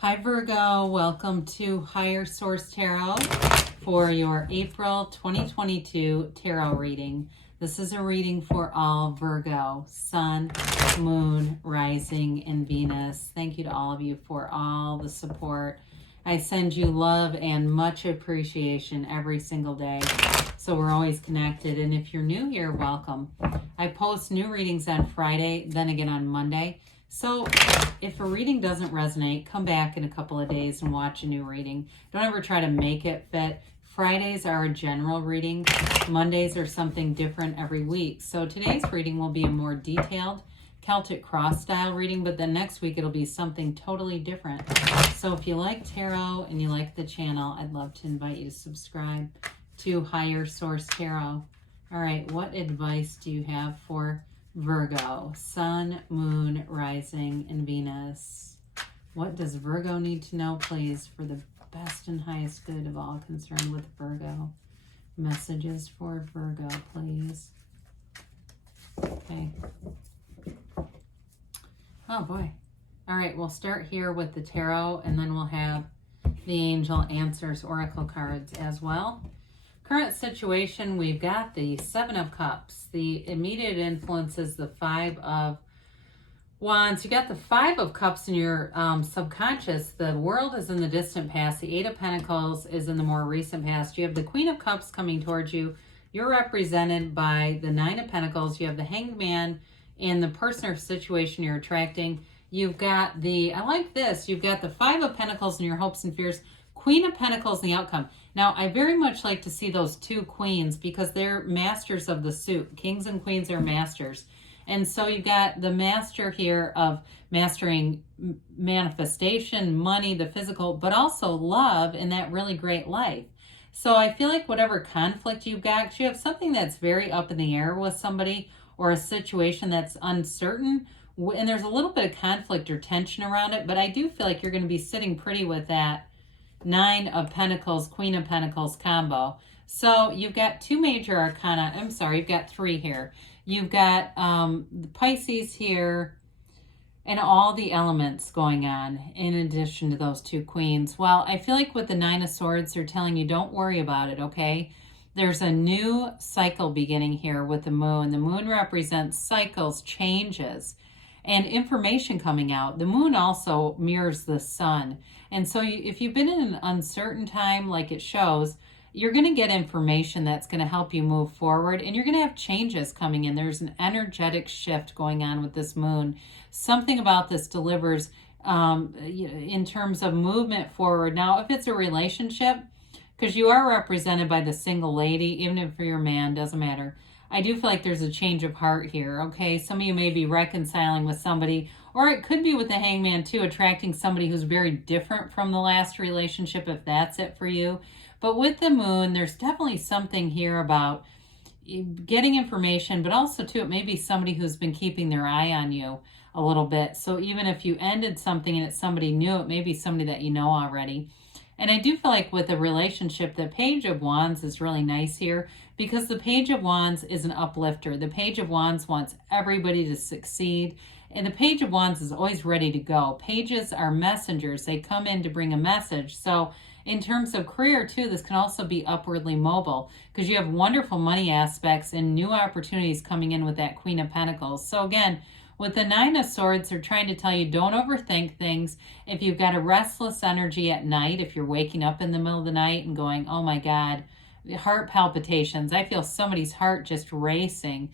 Hi Virgo, welcome to Higher Source Tarot for your April 2022 tarot reading. This is a reading for all Virgo, Sun, Moon, Rising, and Venus. Thank you to all of you for all the support. I send you love and much appreciation every single day. So we're always connected. And if you're new here, welcome. I post new readings on Friday, then again on Monday. So if a reading doesn't resonate, come back in a couple of days and watch a new reading. Don't ever try to make it fit. Fridays are a general reading. Mondays are something different every week. So today's reading will be a more detailed Celtic cross style reading, but then next week it'll be something totally different. So if you like tarot and you like the channel, I'd love to invite you to subscribe to Higher Source Tarot. All right, what advice do you have for Virgo, Sun, Moon, Rising, and Venus? What does Virgo need to know, please, for the best and highest good of all concerned with Virgo? Messages for Virgo, please. Okay. Oh, boy. All right, we'll start here with the tarot, and then we'll have the Angel Answers Oracle cards as well. Current situation, we've got the Seven of Cups. The immediate influence is the Five of Wands. You got the Five of Cups in your subconscious. The world is in the distant past. The Eight of Pentacles is in the more recent past. You have the Queen of Cups coming towards you. You're represented by the Nine of Pentacles. You have the Hanged Man and the person or situation you're attracting. You've got the, I like this, you've got the Five of Pentacles in your hopes and fears. Queen of Pentacles in the outcome. Now, I very much like to see those two queens because they're masters of the suit. Kings and queens are masters. And so you've got the master here of mastering manifestation, money, the physical, but also love in that really great life. So I feel like whatever conflict you've got, 'cause you have something that's very up in the air with somebody or a situation that's uncertain, and there's a little bit of conflict or tension around it, but I do feel like you're going to be sitting pretty with that Nine of Pentacles, Queen of Pentacles combo. So you've got two major arcana. I'm sorry, you've got three here. You've got the Pisces here and all the elements going on in addition to those two queens. Well, I feel like with the Nine of Swords, they're telling you don't worry about it, okay? There's a new cycle beginning here with the moon. The moon represents cycles, changes, and information coming out. The moon also mirrors the sun. And so if you've been in an uncertain time, like it shows, you're going to get information that's going to help you move forward, and you're going to have changes coming in. There's an energetic shift going on with this moon. Something about this delivers in terms of movement forward. Now, if it's a relationship, because you are represented by the single lady, even if you're a man, doesn't matter. I do feel like there's a change of heart here, okay? Some of you may be reconciling with somebody, or it could be with the Hangman too, attracting somebody who's very different from the last relationship, if that's it for you. But with the moon, there's definitely something here about getting information, but also too, it may be somebody who's been keeping their eye on you a little bit. So even if you ended something and it's somebody new, it may be somebody that you know already. And I do feel like with a relationship, the Page of Wands is really nice here because the Page of Wands is an uplifter. The Page of Wands wants everybody to succeed. And the Page of Wands is always ready to go. Pages are messengers. They come in to bring a message. So in terms of career too, this can also be upwardly mobile because you have wonderful money aspects and new opportunities coming in with that Queen of Pentacles. So again, with the Nine of Swords, they're trying to tell you don't overthink things. If you've got a restless energy at night, if you're waking up in the middle of the night and going, oh my God, heart palpitations, I feel somebody's heart just racing.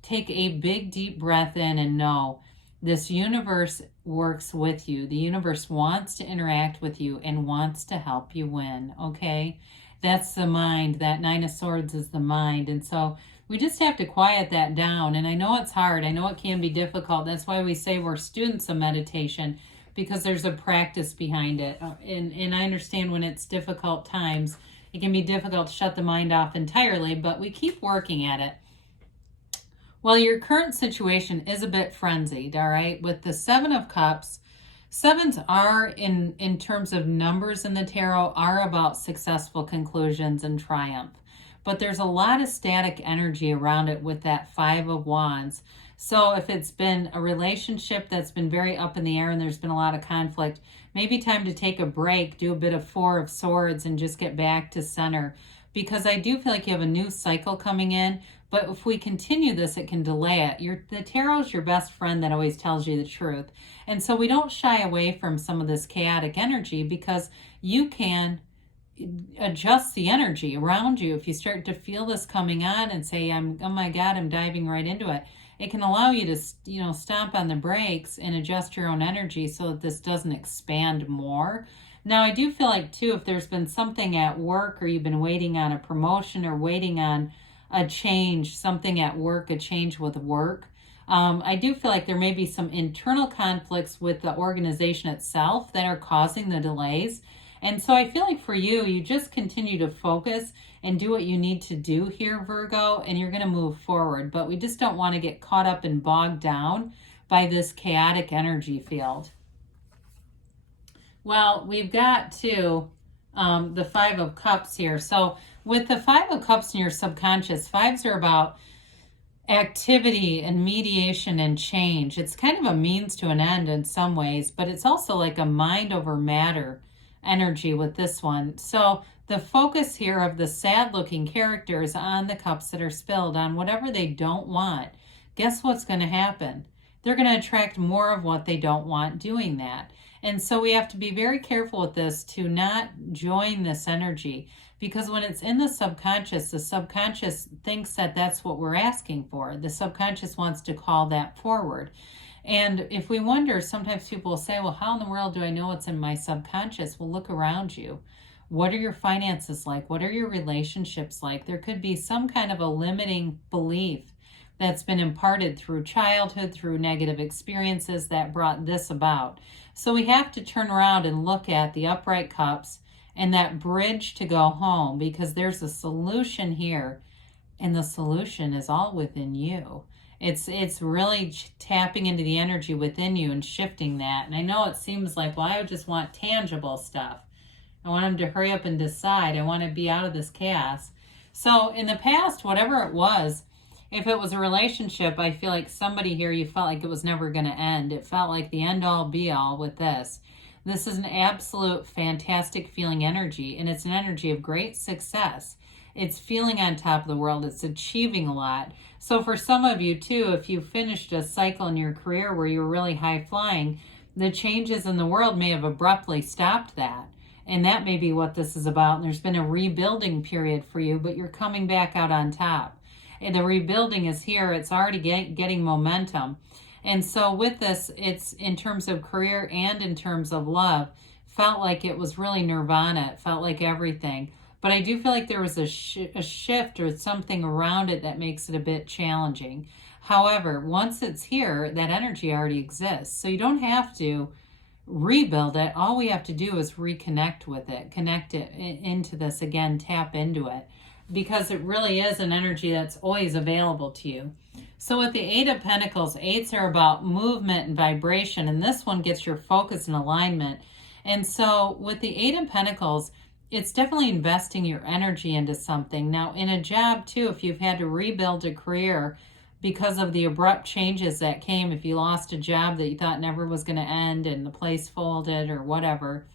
Take a big deep breath in and know this universe works with you. The universe wants to interact with you and wants to help you win, okay? That's the mind. That Nine of Swords is the mind. And so we just have to quiet that down. And I know it's hard. I know it can be difficult. That's why we say we're students of meditation, because there's a practice behind it. And I understand when it's difficult times, it can be difficult to shut the mind off entirely, but we keep working at it. Well, your current situation is a bit frenzied, all right? With the Seven of Cups, sevens are, in terms of numbers in the tarot, are about successful conclusions and triumph. But there's a lot of static energy around it with that Five of Wands. So if it's been a relationship that's been very up in the air and there's been a lot of conflict, maybe time to take a break, do a bit of Four of Swords and just get back to center. Because I do feel like you have a new cycle coming in, but if we continue this, it can delay it. The tarot's your best friend that always tells you the truth. And so we don't shy away from some of this chaotic energy, because you can adjust the energy around you. If you start to feel this coming on and say, oh my God, I'm diving right into it, it can allow you to, stomp on the brakes and adjust your own energy so that this doesn't expand more. Now, I do feel like, too, if there's been something at work, or you've been waiting on a promotion or waiting on a change, something at work, a change with work, I do feel like there may be some internal conflicts with the organization itself that are causing the delays. And so I feel like for you, you just continue to focus and do what you need to do here, Virgo, and you're going to move forward. But we just don't want to get caught up and bogged down by this chaotic energy field. Well, we've got to the Five of Cups here. So with the Five of Cups in your subconscious, fives are about activity and mediation and change. It's kind of a means to an end in some ways, but it's also like a mind over matter energy with this one. So the focus here of the sad looking characters on the cups that are spilled, on whatever they don't want. Guess what's going to happen? They're going to attract more of what they don't want doing that. And so we have to be very careful with this to not join this energy, because when it's in the subconscious thinks that that's what we're asking for. The subconscious wants to call that forward. And if we wonder, sometimes people will say, well, how in the world do I know what's in my subconscious? Well, look around you. What are your finances like? What are your relationships like? There could be some kind of a limiting belief that's been imparted through childhood, through negative experiences that brought this about. So we have to turn around and look at the upright cups and that bridge to go home, because there's a solution here, and the solution is all within you. It's really tapping into the energy within you and shifting that. And I know it seems like, well, I just want tangible stuff. I want them to hurry up and decide. I want to be out of this chaos. So in the past, whatever it was, if it was a relationship, I feel like somebody here, you felt like it was never going to end. It felt like the end all be all with this. This is an absolute fantastic feeling energy, and it's an energy of great success. It's feeling on top of the world. It's achieving a lot. So for some of you too, if you finished a cycle in your career where you were really high flying, the changes in the world may have abruptly stopped that. And that may be what this is about. And there's been a rebuilding period for you, but you're coming back out on top. And the rebuilding is here. It's already getting momentum. And so with this, it's in terms of career and in terms of love, felt like it was really nirvana. It felt like everything. But I do feel like there was a shift or something around it that makes it a bit challenging. However, once it's here, that energy already exists. So you don't have to rebuild it. All we have to do is reconnect with it, connect it into this again, tap into it, because it really is an energy that's always available to you. So with the Eight of Pentacles, eights are about movement and vibration, and this one gets your focus and alignment. And so with the Eight of Pentacles, it's definitely investing your energy into something. Now, in a job too, if you've had to rebuild a career because of the abrupt changes that came, if you lost a job that you thought never was going to end and the place folded or whatever,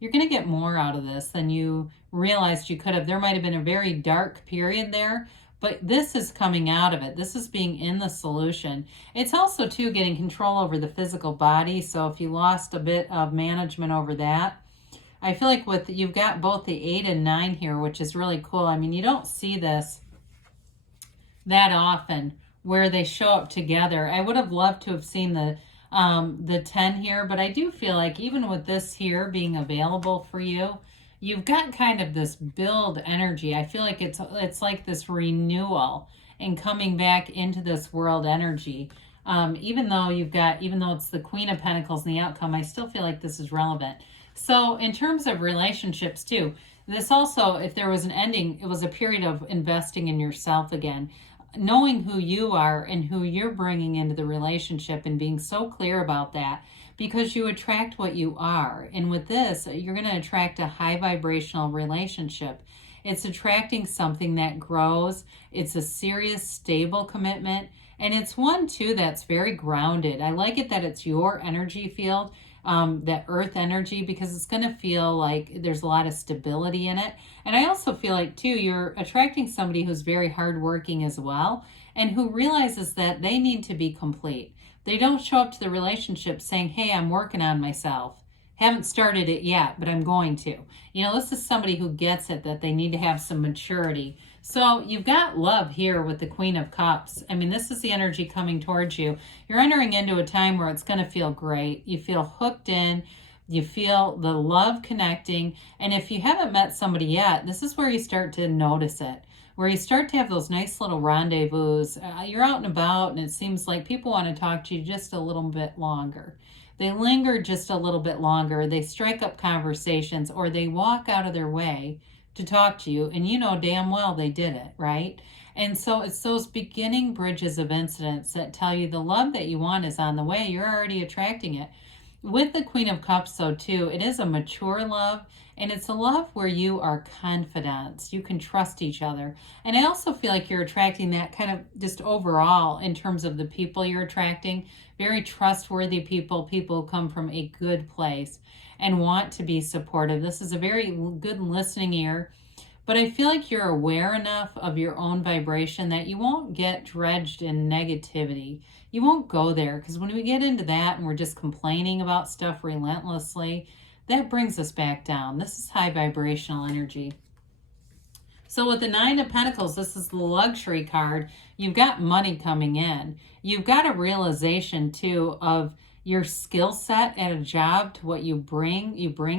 you're going to get more out of this than you realized you could have. There might have been a very dark period there, but this is coming out of it. This is being in the solution. It's also too getting control over the physical body. So if you lost a bit of management over that, I feel like you've got both the 8 and 9 here, which is really cool. I mean, you don't see this that often where they show up together. I would have loved to have seen the 10 here, but I do feel like even with this here being available for you, you've got kind of this build energy. I feel like it's like this renewal and coming back into this world energy. Even though it's the Queen of Pentacles in the outcome, I still feel like this is relevant. So in terms of relationships too, this also, if there was an ending, it was a period of investing in yourself again, knowing who you are and who you're bringing into the relationship and being so clear about that, because you attract what you are. And with this, you're going to attract a high vibrational relationship. It's attracting something that grows. It's a serious, stable commitment. And it's one, too, that's very grounded. I like it that it's your energy field, that earth energy, because it's going to feel like there's a lot of stability in it. And I also feel like, too, you're attracting somebody who's very hardworking as well, and who realizes that they need to be complete. They don't show up to the relationship saying, hey, I'm working on myself. Haven't started it yet, but I'm going to. You know, this is somebody who gets it, that they need to have some maturity. So you've got love here with the Queen of Cups. I mean, this is the energy coming towards you. You're entering into a time where it's going to feel great. You feel hooked in. You feel the love connecting. And if you haven't met somebody yet, this is where you start to notice it, where you start to have those nice little rendezvous. You're out and about, and it seems like people want to talk to you just a little bit longer. They linger just a little bit longer. They strike up conversations, or they walk out of their way to talk to you, and you know damn well they did it, right? And so it's those beginning bridges of incidents that tell you the love that you want is on the way. You're already attracting it. With the Queen of Cups, though, too, it is a mature love, and it's a love where you are confident. You can trust each other. And I also feel like you're attracting that kind of just overall in terms of the people you're attracting. Very trustworthy people, people who come from a good place and want to be supportive. This is a very good listening ear. But I feel like you're aware enough of your own vibration that you won't get dredged in negativity. You won't go there, because when we get into that and we're just complaining about stuff relentlessly, that brings us back down. This is high vibrational energy. So with the Nine of Pentacles, this is the luxury card. You've got money coming in. You've got a realization, too, of your skill set at a job, to what you bring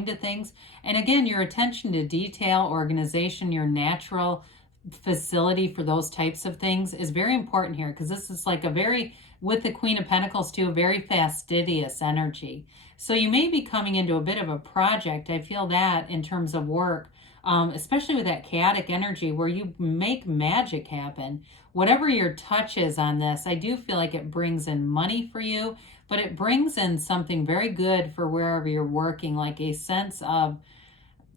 to things. And again, your attention to detail, organization, your natural facility for those types of things is very important here, because this is like a very, with the Queen of Pentacles too, a very fastidious energy. So you may be coming into a bit of a project. I feel that in terms of work, especially with that chaotic energy where you make magic happen. Whatever your touch is on this, I do feel like it brings in money for you, but it brings in something very good for wherever you're working, like a sense of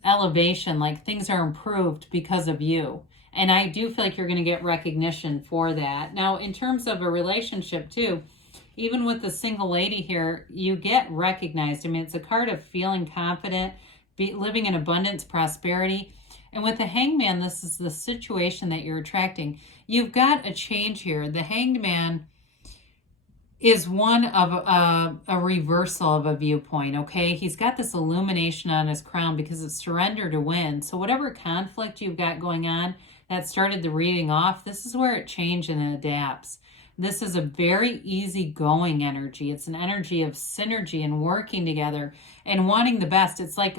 elevation, like things are improved because of you. And I do feel like you're going to get recognition for that. Now, in terms of a relationship too, even with the single lady here, you get recognized. I mean, it's a card of feeling confident, living in abundance, prosperity. And with the Hangman, this is the situation that you're attracting. You've got a change here. The Hanged Man is one of a reversal of a viewpoint, okay? He's got this illumination on his crown because it's surrender to win. So whatever conflict you've got going on that started the reading off, this is where it changes and adapts. This is a very easygoing energy. It's an energy of synergy and working together and wanting the best. It's like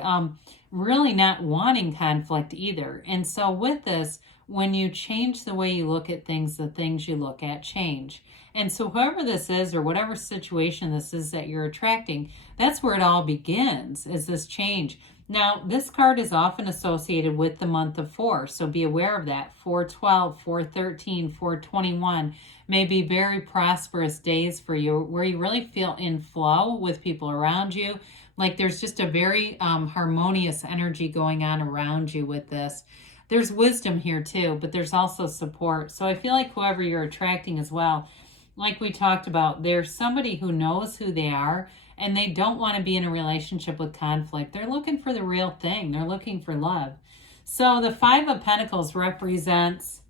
really not wanting conflict either. And so with this, when you change the way you look at things, the things you look at change. And so whoever this is, or whatever situation this is that you're attracting, that's where it all begins, is this change. Now, this card is often associated with the month of 4, so be aware of that. 4/12, 4/13, 4/21 may be very prosperous days for you, where you really feel in flow with people around you. Like there's just a very harmonious energy going on around you with this. There's wisdom here too, but there's also support. So I feel like whoever you're attracting as well, like we talked about, there's somebody who knows who they are, and they don't want to be in a relationship with conflict. They're looking for the real thing. They're looking for love. So the Five of Pentacles represents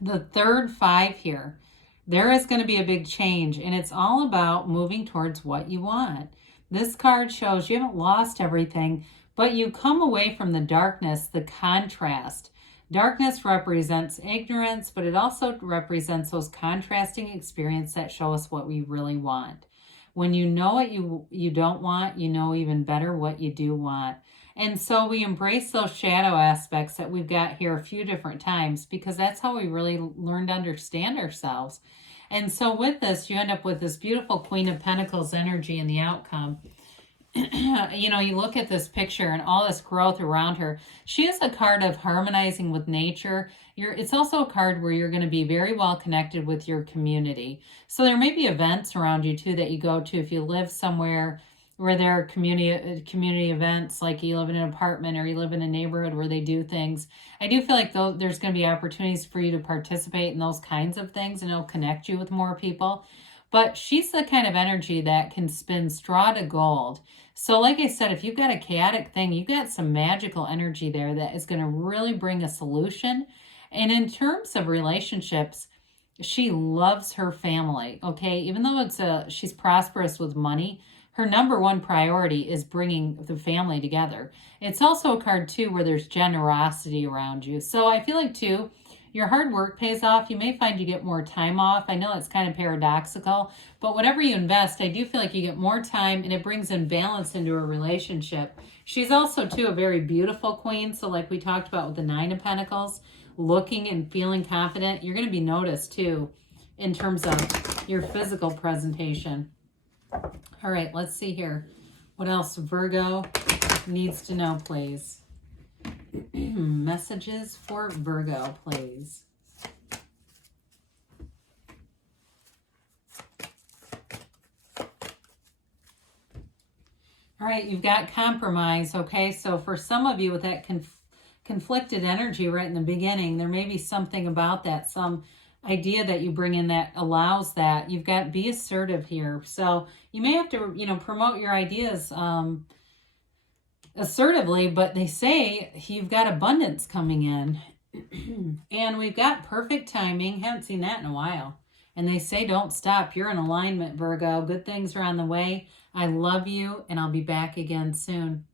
the third 5 here. There is going to be a big change, and it's all about moving towards what you want. This card shows you haven't lost everything, but you come away from the darkness, the contrast. Darkness represents ignorance, but it also represents those contrasting experiences that show us what we really want. When you know what you don't want, you know even better what you do want. And so we embrace those shadow aspects that we've got here a few different times, because that's how we really learn to understand ourselves. And so with this, you end up with this beautiful Queen of Pentacles energy in the outcome. You know, you look at this picture and all this growth around her. She is a card of harmonizing with nature. It's also a card where you're going to be very well connected with your community. So there may be events around you too that you go to if you live somewhere where there are community events, like you live in an apartment or you live in a neighborhood where they do things. I do feel like there's going to be opportunities for you to participate in those kinds of things, and it'll connect you with more people. But she's the kind of energy that can spin straw to gold. So like I said, if you've got a chaotic thing, you've got some magical energy there that is going to really bring a solution. And in terms of relationships, she loves her family, okay? Even though she's prosperous with money, her number one priority is bringing the family together. It's also a card, too, where there's generosity around you. So I feel like, too, your hard work pays off. You may find you get more time off. I know it's kind of paradoxical, but whatever you invest, I do feel like you get more time, and it brings in balance into a relationship. She's also, too, a very beautiful queen. So like we talked about with the Nine of Pentacles, looking and feeling confident, you're going to be noticed, too, in terms of your physical presentation. All right, let's see here. What else Virgo needs to know, please? Messages for Virgo, please. All right, you've got compromise, okay? So for some of you with that conflicted energy right in the beginning, there may be something about that, some idea that you bring in that allows that. You've got be assertive here. So you may have to, promote your ideas assertively, but they say you've got abundance coming in. And we've got perfect timing. Haven't seen that in a while. And they say don't stop. You're in alignment, Virgo. Good things are on the way. I love you, and I'll be back again soon.